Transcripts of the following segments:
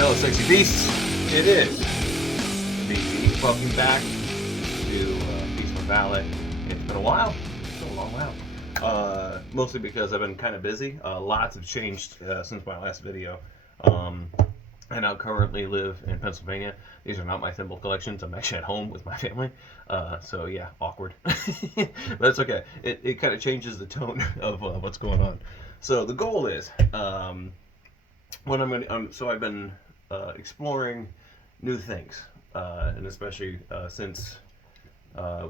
Hello, sexy beasts. It is the welcome back to BeastModeBallet. It's been a while. It's been a long while. Mostly because I've been kind of busy. Lots have changed since my last video. I now currently live in Pennsylvania. These are not my thimble collections. I'm actually at home with my family. So yeah, awkward. But it's okay. It kind of changes the tone of what's going on. So the goal is, what so I've been exploring new things, and especially since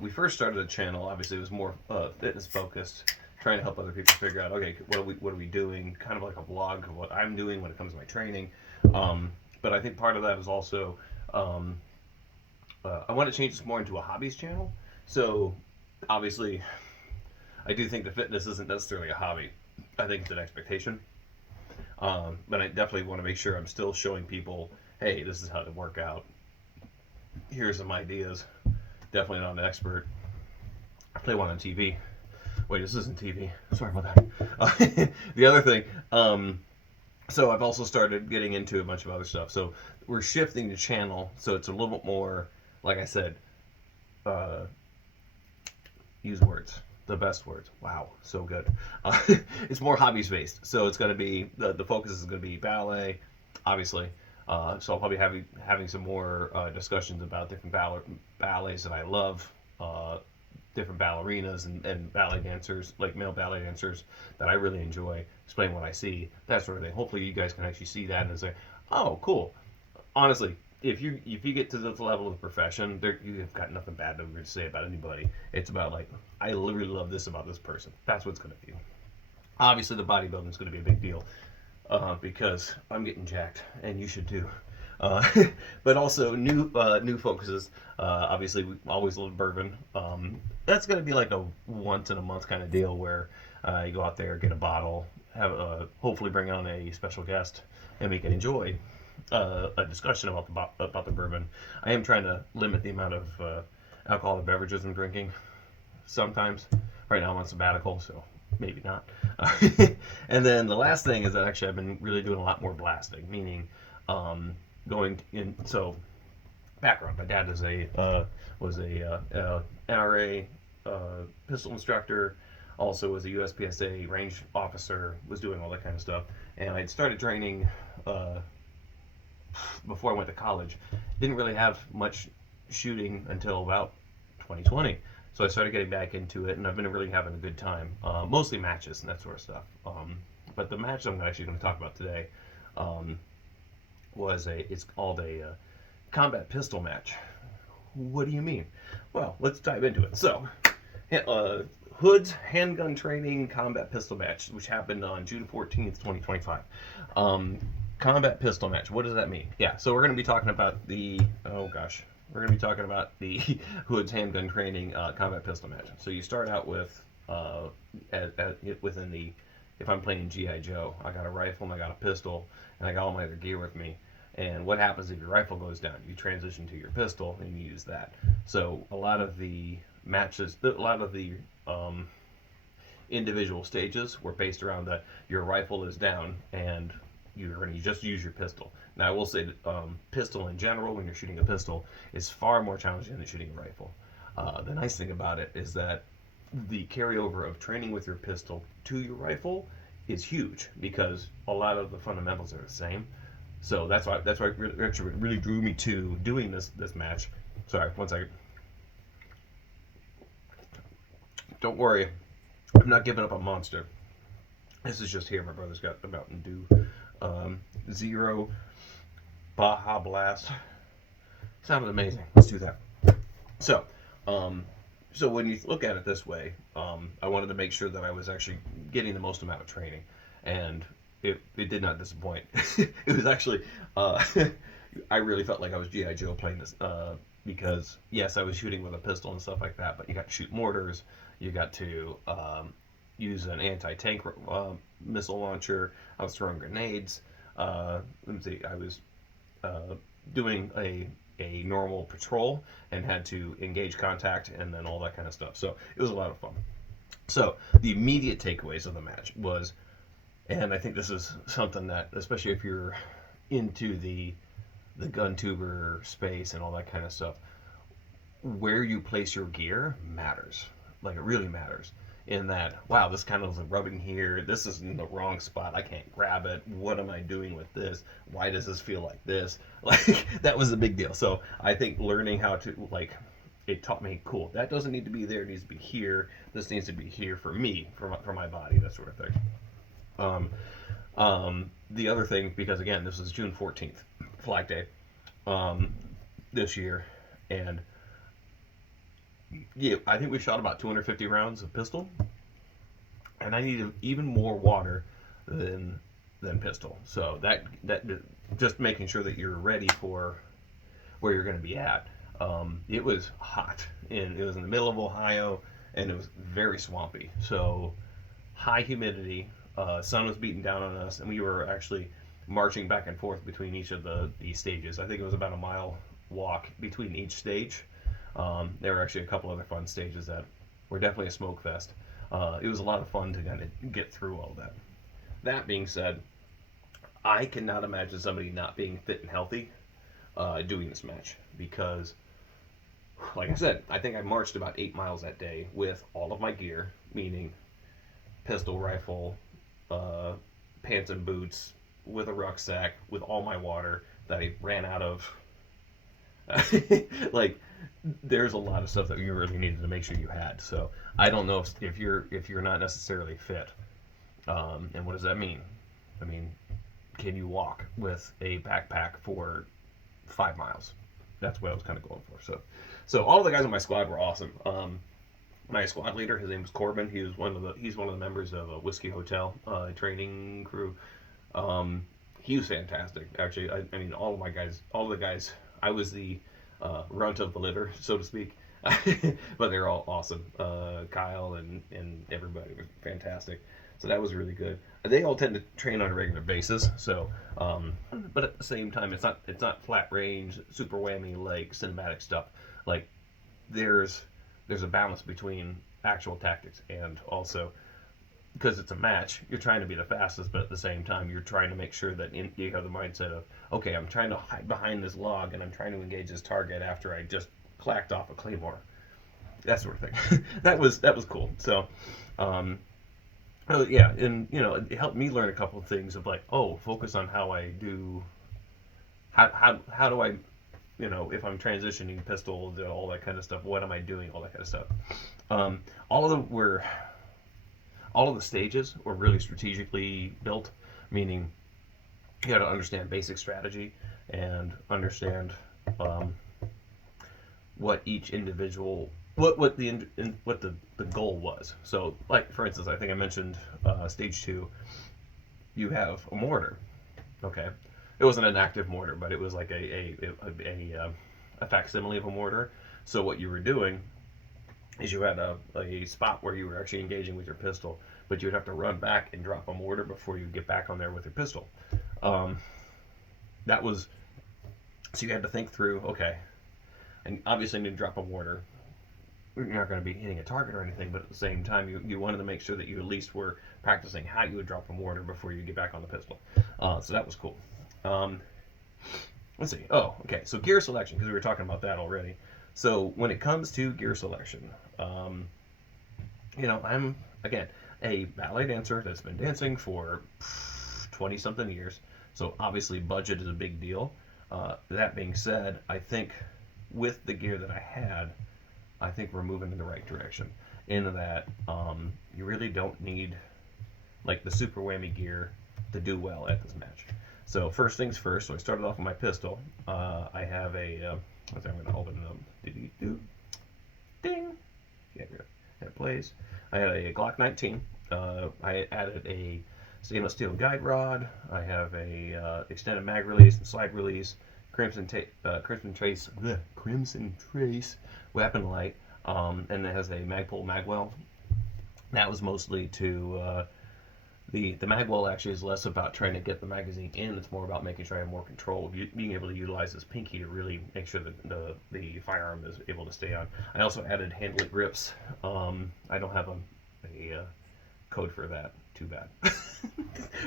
we first started the channel. Obviously, it was more fitness focused, trying to help other people figure out, okay, what are we doing? Kind of like a vlog of what I'm doing when it comes to my training. But I think part of that is also I want to change this more into a hobbies channel. So obviously, I do think the fitness isn't necessarily a hobby. I think it's an expectation. But I definitely want to make sure I'm still showing people, hey, this is how to work out. Here's some ideas. Definitely not an expert. I play one on TV. Wait, this isn't TV. Sorry about that. The other thing, so I've also started getting into a bunch of other stuff. So we're shifting the channel, so it's a little bit more, like I said, use words. The best words. Wow, so good. It's more hobbies based, so it's going to be the focus is going to be ballet, obviously. So I'll probably having some more discussions about different ballets that I love, different ballerinas and ballet dancers, like male ballet dancers that I really enjoy. Explain what I see, that sort of thing. Hopefully, you guys can actually see that and say, "Oh, cool." Honestly, if you get to this level of profession, you have got nothing bad to say about anybody. It's about like, I literally love this about this person. That's what's going to be. Obviously, the bodybuilding is going to be a big deal because I'm getting jacked, and you should too. But also new focuses. Obviously, we always love bourbon. That's going to be like a once in a month kind of deal where you go out there, get a bottle, hopefully bring on a special guest, and we can enjoy a discussion about the bourbon. I am trying to limit the amount of alcoholic beverages I'm drinking. Sometimes, right now I'm on sabbatical, so maybe not. And then the last thing is that actually I've been really doing a lot more blasting, meaning going in. So background: my dad was a NRA pistol instructor. Also was a USPSA range officer. Was doing all that kind of stuff, and I'd started training before I went to college. Didn't really have much shooting until about 2020. So I started getting back into it, and I've been really having a good time. Mostly matches and that sort of stuff. But the match I'm actually going to talk about today it's called a combat pistol match. What do you mean? Well, let's dive into it. So, Hood's Handgun Training Combat Pistol Match, which happened on June 14th, 2025. Combat pistol match. What does that mean? Yeah, so we're going to be talking about we're going to be talking about the Hood's Handgun Training Combat Pistol Match. So you start out with, if I'm playing G.I. Joe, I got a rifle and I got a pistol, and I got all my other gear with me. And what happens if your rifle goes down? You transition to your pistol and you use that. So a lot of the matches, individual stages were based around that your rifle is down and you're going to just use your pistol. Now, I will say that pistol in general, when you're shooting a pistol, is far more challenging than shooting a rifle. The nice thing about it is that the carryover of training with your pistol to your rifle is huge because a lot of the fundamentals are the same. So that's why it actually really drew me to doing this match. Sorry, one second. Don't worry, I'm not giving up on Monster. This is just here. My brother's got the Mountain Dew Zero Baja Blast. Sounded amazing. Let's do that. So, so when you look at it this way, I wanted to make sure that I was actually getting the most amount of training, and it did not disappoint. It was actually, I really felt like I was G.I. Joe playing this, because yes, I was shooting with a pistol and stuff like that, but you got to shoot mortars, you got to use an anti-tank missile launcher. I was throwing grenades. Let me see. I was doing a normal patrol and had to engage contact and then all that kind of stuff. So it was a lot of fun. So the immediate takeaways of the match was, and I think this is something that, especially if you're into the gun tuber space and all that kind of stuff, where you place your gear matters. Like, it really matters. In that, wow, this kind of is rubbing here. This is in the wrong spot. I can't grab it. What am I doing with this? Why does this feel like this? Like, that was a big deal. So I think learning how to, like, it taught me, cool, that doesn't need to be there. It needs to be here. This needs to be here for me, for my body, that sort of thing. The other thing, because again, this is June 14th, Flag Day, this year, and yeah, I think we shot about 250 rounds of pistol, and I needed even more water than pistol. So that just making sure that you're ready for where you're going to be at. It was hot, and it was in the middle of Ohio, and it was very swampy. So high humidity, sun was beating down on us, and we were actually marching back and forth between each of the stages. I think it was about a mile walk between each stage. There were actually a couple other fun stages that were definitely a smoke fest. It was a lot of fun to kind of get through all that. That being said, I cannot imagine somebody not being fit and healthy doing this match, because, like I said, I think I marched about 8 miles that day with all of my gear, meaning pistol, rifle, pants and boots, with a rucksack, with all my water that I ran out of. Like, there's a lot of stuff that you really needed to make sure you had. So I don't know if you're not necessarily fit. And what does that mean? I mean, can you walk with a backpack for 5 miles? That's what I was kind of going for. So all of the guys on my squad were awesome. My squad leader, his name was Corbin. He's one of the members of a Whiskey Hotel training crew. He was fantastic. Actually, I mean, all of the guys. I was the runt of the litter, so to speak. But they're all awesome. Kyle and everybody was fantastic. So that was really good. They all tend to train on a regular basis. So, but at the same time, it's not flat range, super whammy like cinematic stuff. Like, there's a balance between actual tactics and also, because it's a match, you're trying to be the fastest, but at the same time, you're trying to make sure that you have the mindset of, okay, I'm trying to hide behind this log, and I'm trying to engage this target after I just clacked off a claymore. That sort of thing. That was cool. So, yeah, and it helped me learn a couple of things of, like, focus on how I do, how do I, if I'm transitioning pistol, all that kind of stuff. What am I doing? All that kind of stuff. All of the stages were really strategically built, meaning you got to understand basic strategy and understand what each individual, what the goal was. So, like, for instance, I think I mentioned stage 2. You have a mortar. Okay, it wasn't an active mortar, but it was like a facsimile of a mortar. So what you were doing is you had a spot where you were actually engaging with your pistol, but you'd have to run back and drop a mortar before you get back on there with your pistol. That was, so you had to think through, okay, and obviously you need to drop a mortar. You're not going to be hitting a target or anything, but at the same time, you wanted to make sure that you at least were practicing how you would drop a mortar before you get back on the pistol. So that was cool. Let's see. Oh, okay. So gear selection, because we were talking about that already. So when it comes to gear selection, I'm, again, a ballet dancer that's been dancing for 20-something years. So obviously budget is a big deal. That being said, I think with the gear that I had, I think we're moving in the right direction. In that you really don't need, like, the super whammy gear to do well at this match. So first things first, so I started off with my pistol. I have a, I'm going to open it up. Ding! Yeah, it plays. I had a Glock 19. I added a stainless steel guide rod. I have a extended mag release and slide release, Crimson Trace weapon light, and it has a Magpul magwell. That was mostly to the magwell actually is less about trying to get the magazine in. It's more about making sure I have more control of being able to utilize this pinky to really make sure that the firearm is able to stay on. I also added handlet grips. I don't have a code for that. Too bad.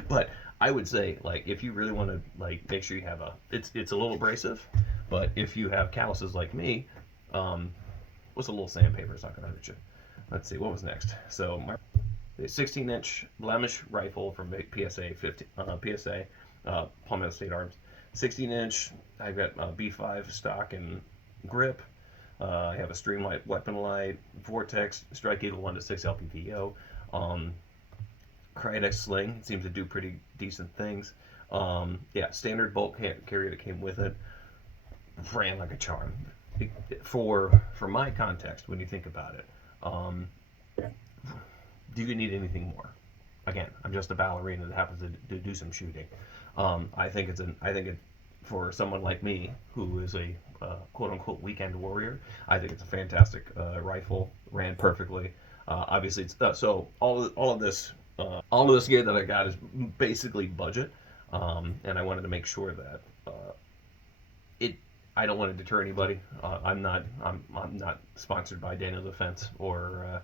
But I would say, like, if you really want to, like, make sure you have it's a little abrasive, but if you have calluses like me, what's a little sandpaper? It's not gonna hurt you. Let's see, what was next? So my 16-inch blemish rifle from PSA 50, PSA, Palmetto State Arms. 16-inch. I've got B5 stock and grip. I have a Streamlight weapon light, Vortex Strike Eagle 1-6 LPVO. Crydex sling, it seems to do pretty decent things. Yeah, standard bolt carrier that came with it. Ran like a charm. For my context, when you think about it, do you need anything more? Again, I'm just a ballerina that happens to do some shooting. I think it for someone like me who is a quote unquote weekend warrior. I think it's a fantastic rifle. Ran perfectly. Obviously, it's so all of this gear that I got is basically budget, and I wanted to make sure that I don't want to deter anybody. I'm not sponsored by Daniel Defense or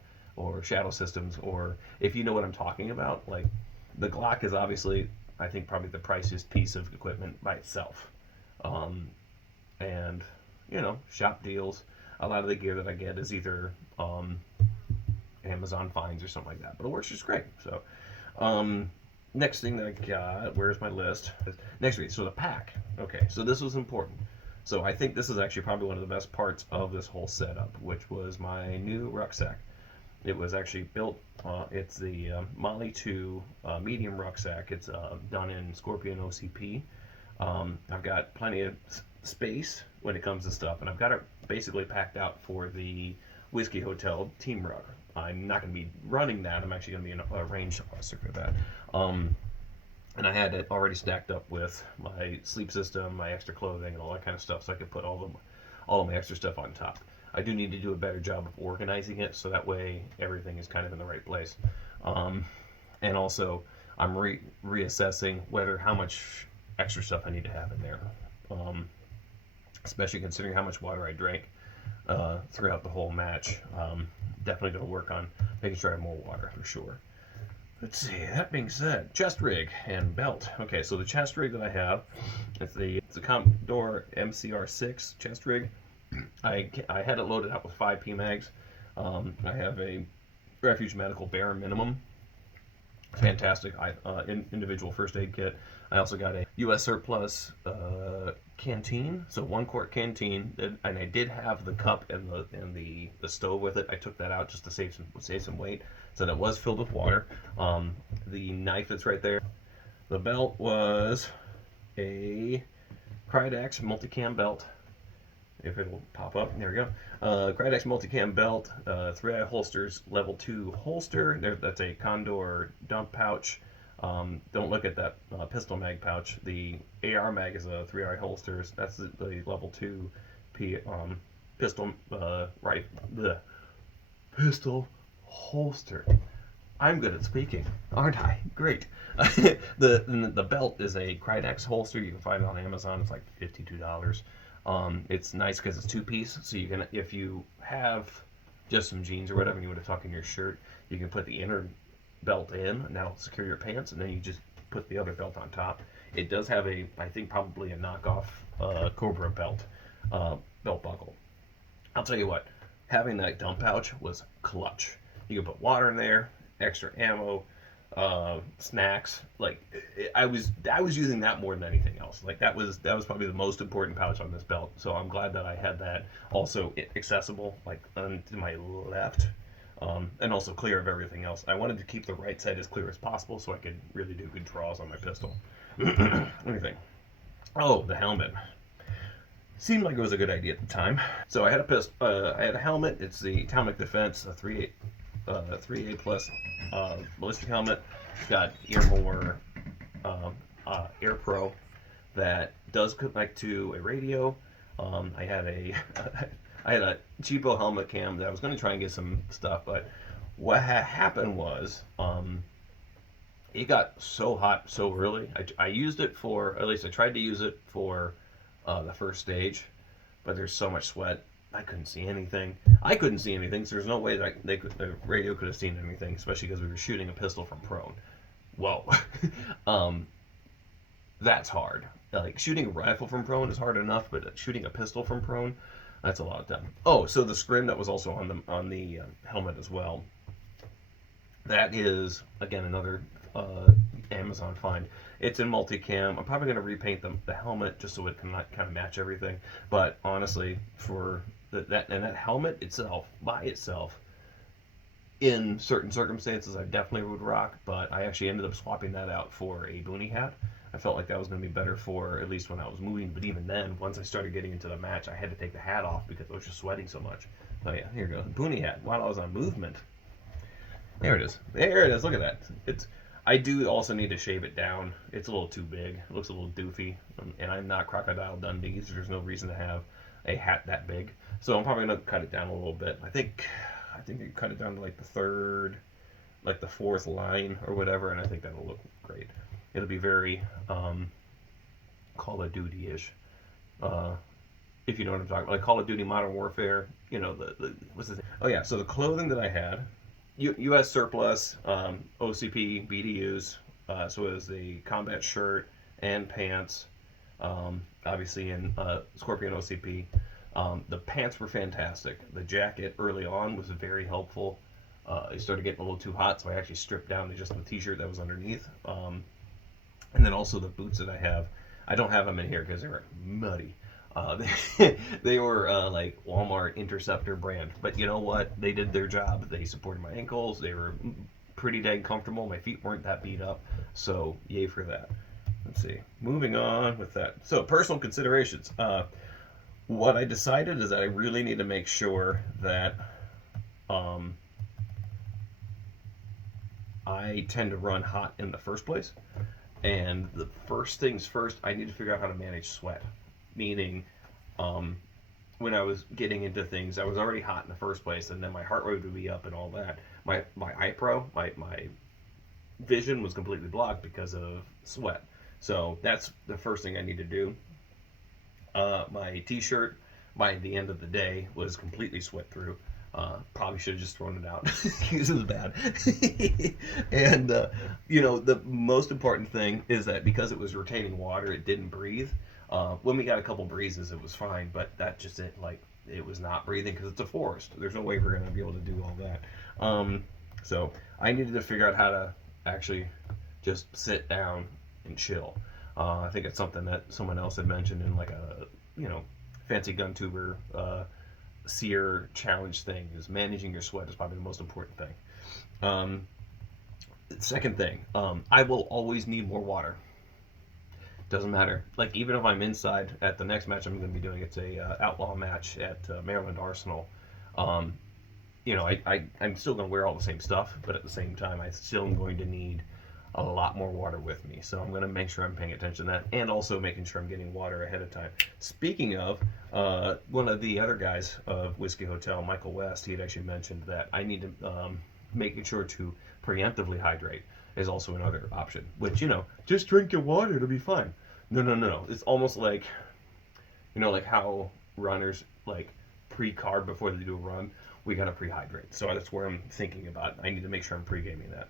Shadow Systems, or if you know what I'm talking about. Like, the Glock is obviously, I think, probably the priciest piece of equipment by itself, and shop deals. A lot of the gear that I get is either Amazon finds or something like that, but it works just great. So next thing that I got, where's my list? Next week, so the pack. Okay, so this was important. So I think this is actually probably one of the best parts of this whole setup, which was my new rucksack. It was actually built, it's the Molly 2 medium rucksack. It's done in Scorpion OCP. I've got plenty of space when it comes to stuff, and I've got it basically packed out for the Whiskey Hotel team rug. I'm not going to be running that. I'm actually going to be a range officer for that. And I had it already stacked up with my sleep system, my extra clothing, and all that kind of stuff, so I could put all of my extra stuff on top. I do need to do a better job of organizing it, so that way everything is kind of in the right place. And also, I'm reassessing how much extra stuff I need to have in there, especially considering how much water I drank throughout the whole match. Definitely going to work on making sure I have more water for sure. Let's see, that being said, chest rig and belt. Okay, so the chest rig that I have, it's a Commodore MCR6 chest rig. I had it loaded up with 5 PMags. I have a Refuge Medical bare minimum. Fantastic individual first aid kit. I also got a US surplus canteen, so 1-quart canteen, and I did have the cup and the stove with it. I took that out just to save some weight, so that was filled with water. The knife that's right there. The belt was a Crydex multicam belt. If it'll pop up, there we go. Crydex multicam belt, 3i holsters, level 2 holster. That's a Condor dump pouch. Don't look at that pistol mag pouch. The AR mag is a 3i holsters. That's the level 2 pistol pistol holster. I'm good at speaking, aren't I? Great. The belt is a Crydex holster. You can find it on Amazon. It's like $52. It's nice because it's 2-piece, so you can, if you have just some jeans or whatever and you want to tuck in your shirt, you can put the inner belt in, and that'll secure your pants, and then you just put the other belt on top. It does have I think probably a knockoff Cobra belt buckle. I'll tell you what, having that dump pouch was clutch. You can put water in there, extra ammo, snacks. Like, I was using that more than anything else. Like, that was probably the most important pouch on this belt. So I'm glad that I had that also accessible, like to my left, and also clear of everything else. I wanted to keep the right side as clear as possible so I could really do good draws on my pistol. Anything. Oh, the helmet. Seemed like it was a good idea at the time. So I had I had a helmet. It's the Atomic Defense, a 3A plus ballistic helmet. It's got Earmore Air Pro that does connect to a radio. I had a cheapo helmet cam that I was going to try and get some stuff, but what happened was it got so hot so early. I used it for, at least I tried to use it for the first stage, but there's so much sweat. I couldn't see anything. So there's no way that the radio could have seen anything, especially because we were shooting a pistol from prone. Whoa. that's hard. Like shooting a rifle from prone is hard enough, but shooting a pistol from prone, that's a lot of time. Oh, so the scrim that was also on the helmet as well. That is again another Amazon find. It's in multicam. I'm probably going to repaint the helmet just so it can kind of match everything. But honestly, for that helmet itself by itself, in certain circumstances, I definitely would rock. But I actually ended up swapping that out for a boonie hat. I felt like that was going to be better for at least when I was moving. But even then, once I started getting into the match, I had to take the hat off because I was just sweating so much. So yeah, here you go, boonie hat. While I was on movement, there it is. There it is. Look at that. It's. I do also need to shave it down. It's a little too big. It looks a little doofy, and I'm not Crocodile Dundee. So there's no reason to have a hat that big. So I'm probably gonna cut it down a little bit. I think you cut it down to like the third, like the fourth line or whatever, and I think that'll look great. It'll be very Call of Duty-ish. If you know what I'm talking about, like Call of Duty Modern Warfare. You know the what's the thing? Oh yeah. So the clothing that I had. U.S. surplus, OCP, BDUs, so it was the combat shirt and pants, obviously in Scorpion OCP. The pants were fantastic. The jacket early on was very helpful. It started getting a little too hot, so I actually stripped down to just the t-shirt that was underneath. And then also the boots that I have. I don't have them in here because they were muddy. They were like Walmart Interceptor brand, but you know what? They did their job. They supported my ankles. They were pretty dang comfortable. My feet weren't that beat up, so yay for that. Let's see. Moving on with that. So personal considerations. What I decided is that I really need to make sure that I tend to run hot in the first place, and the first things first, I need to figure out how to manage sweat. Meaning, when I was getting into things, I was already hot in the first place, and then my heart rate would be up and all that. My eye pro, my vision was completely blocked because of sweat. So that's the first thing I need to do. My t-shirt, by the end of the day, was completely sweat through. Probably should have just thrown it out because it was bad. And, the most important thing is that because it was retaining water, it didn't breathe. When we got a couple breezes, it was fine, but that just it was not breathing because it's a forest. There's no way we're going to be able to do all that. So I needed to figure out how to actually just sit down and chill. I think it's something that someone else had mentioned in like a, fancy gun tuber seer challenge thing is managing your sweat is probably the most important thing. Second thing, I will always need more water. Doesn't matter. Like even if I'm inside at the next match I'm going to be doing, it's a outlaw match at Maryland Arsenal. I'm still going to wear all the same stuff, but at the same time I still am going to need a lot more water with me. So I'm going to make sure I'm paying attention to that, and also making sure I'm getting water ahead of time. Speaking of, one of the other guys of Whiskey Hotel, Michael West, he had actually mentioned that I need to making sure to preemptively hydrate is also another option, which, just drink your water, it'll be fine. No. It's almost like, like how runners, like, pre-carb before they do a run, we gotta pre-hydrate. So that's where I'm thinking about. I need to make sure I'm pre-gaming that.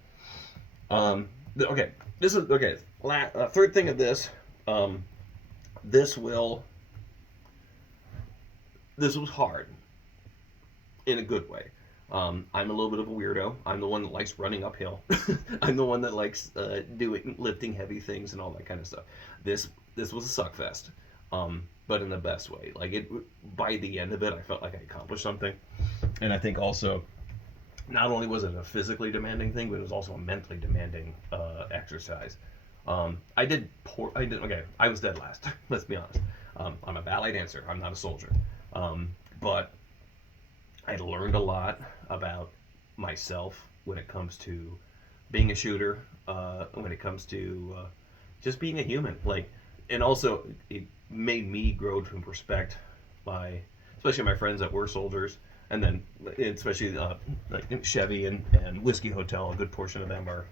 Okay, this is, okay, third thing of this, this was hard, in a good way. I'm a little bit of a weirdo. I'm the one that likes running uphill. I'm the one that likes lifting heavy things and all that kind of stuff. This was a suck fest, but in the best way. Like by the end of it, I felt like I accomplished something, and I think also, not only was it a physically demanding thing, but it was also a mentally demanding exercise. I was dead last. Let's be honest. I'm a ballet dancer. I'm not a soldier, but I learned a lot about myself when it comes to being a shooter, when it comes to just being a human. And also it made me grow to respect especially my friends that were soldiers, and then especially like Chevy and Whiskey Hotel. A good portion of them are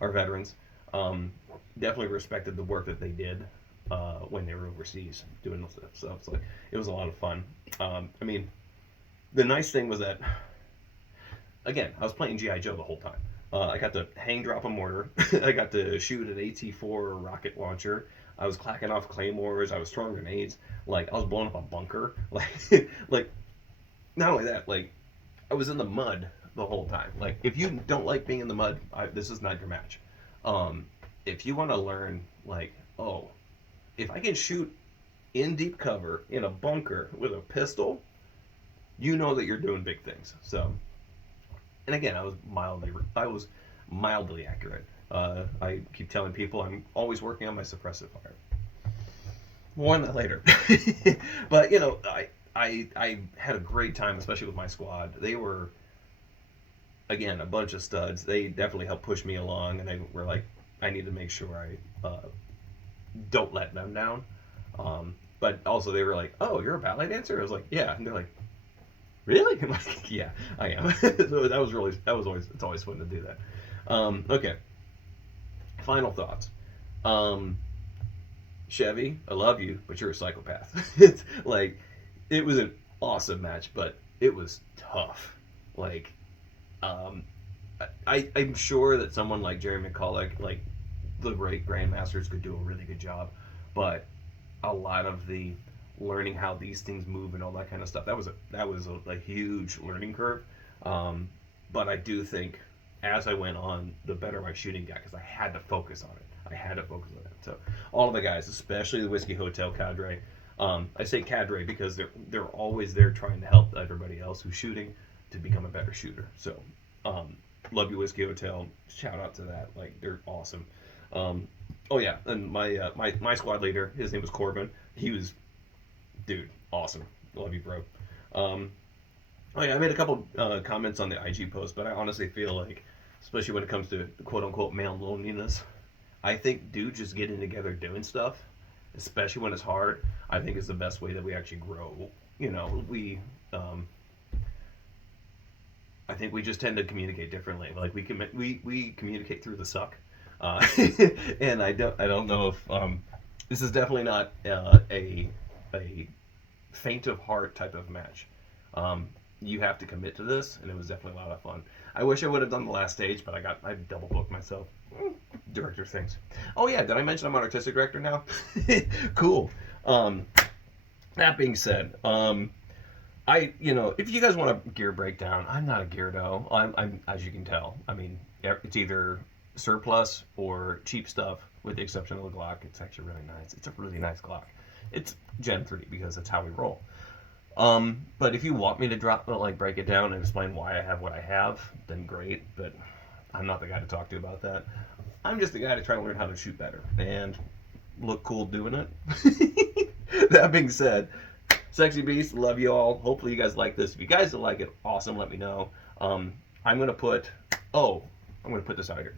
veterans. Definitely respected the work that they did when they were overseas doing this stuff. So it's it was a lot of fun. The nice thing was that, again, I was playing G.I. Joe the whole time. I got to hang drop a mortar. I got to shoot an AT-4 rocket launcher. I was clacking off claymores. I was throwing grenades. Like I was blowing up a bunker. Like not only that, like I was in the mud the whole time. Like if you don't like being in the mud, this is not your match. If you want to learn, like, oh, if I can shoot in deep cover in a bunker with a pistol, you know that you're doing big things. So, and again, I was mildly accurate. I keep telling people I'm always working on my suppressive fire. More on that later. But you know, I had a great time, especially with my squad. They were, again, a bunch of studs. They definitely helped push me along, and they were like, I need to make sure I don't let them down. But also they were like, oh, you're a ballet dancer? I was like, yeah. And they're like, really? I'm like, yeah, I am. So it's always fun to do that. Okay. Final thoughts. Chevy, I love you, but you're a psychopath. It's like, it was an awesome match, but it was tough. Like, I'm sure that someone like Jerry McCulloch, like the great grandmasters, could do a really good job, but a lot of the learning how these things move and all that kind of stuff, that was a huge learning curve. But I do think as I went on, the better my shooting got, because I had to focus on it. So all of the guys, especially the Whiskey Hotel cadre, I say cadre because they're always there trying to help everybody else who's shooting to become a better shooter. So love you, Whiskey Hotel. Shout out to that. Like, they're awesome. Oh yeah, and my squad leader, his name was Corbin. He was, dude, awesome. Love you, bro. Oh yeah, I made a couple comments on the IG post, but I honestly feel like, especially when it comes to quote unquote male loneliness, I think dudes just getting together doing stuff, especially when it's hard, I think is the best way that we actually grow. You know, I think we just tend to communicate differently. Like we communicate through the suck, and I don't know if this is definitely not a faint of heart type of match. You have to commit to this, and it was definitely a lot of fun. I wish I would have done the last stage, but I double booked myself. Director things. Oh yeah, did I mention I'm an artistic director now? Cool. That being said, if you guys want a gear breakdown, I'm not a geardo. I'm as you can tell. I mean, it's either surplus or cheap stuff, with the exception of the Glock. It's actually really nice. It's a really nice Glock. It's Gen 3 because that's how we roll. But if you want me to break it down and explain why I have what I have, then great. But I'm not the guy to talk to about that. I'm just the guy to try to learn how to shoot better and look cool doing it. That being said, Sexy Beast, love you all. Hopefully you guys like this. If you guys don't like it, awesome, let me know. I'm gonna put this out here.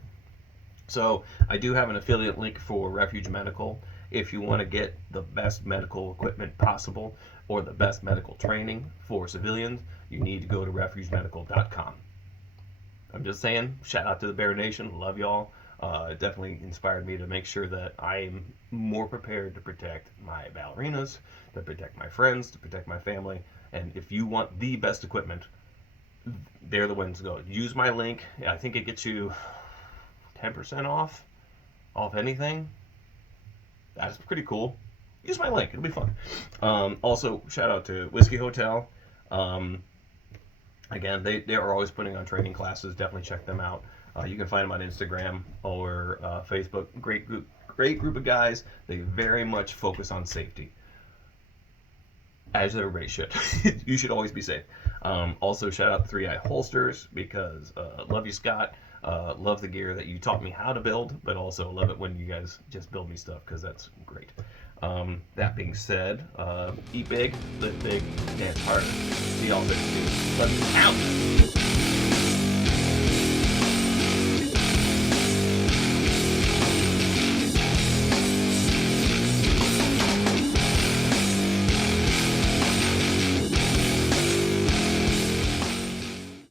So I do have an affiliate link for Refuge Medical. If you want to get the best medical equipment possible or the best medical training for civilians, you need to go to refugemedical.com. I'm just saying, shout out to the Bear Nation, love y'all. It definitely inspired me to make sure that I am more prepared to protect my ballerinas, to protect my friends, to protect my family. And if you want the best equipment, they're the ones to go. Use my link. I think it gets you 10% off anything. That's pretty cool. Use my link. It'll be fun. Also, shout out to Whiskey Hotel. Again, they are always putting on training classes. Definitely check them out. You can find them on Instagram or Facebook. Great group of guys. They very much focus on safety, as everybody should. You should always be safe. Also, shout out to 3i Holsters because love you, Scott. Love the gear that you taught me how to build, but also love it when you guys just build me stuff because that's great. That being said, eat big, live big, dance hard. See y'all soon. Love you. Out.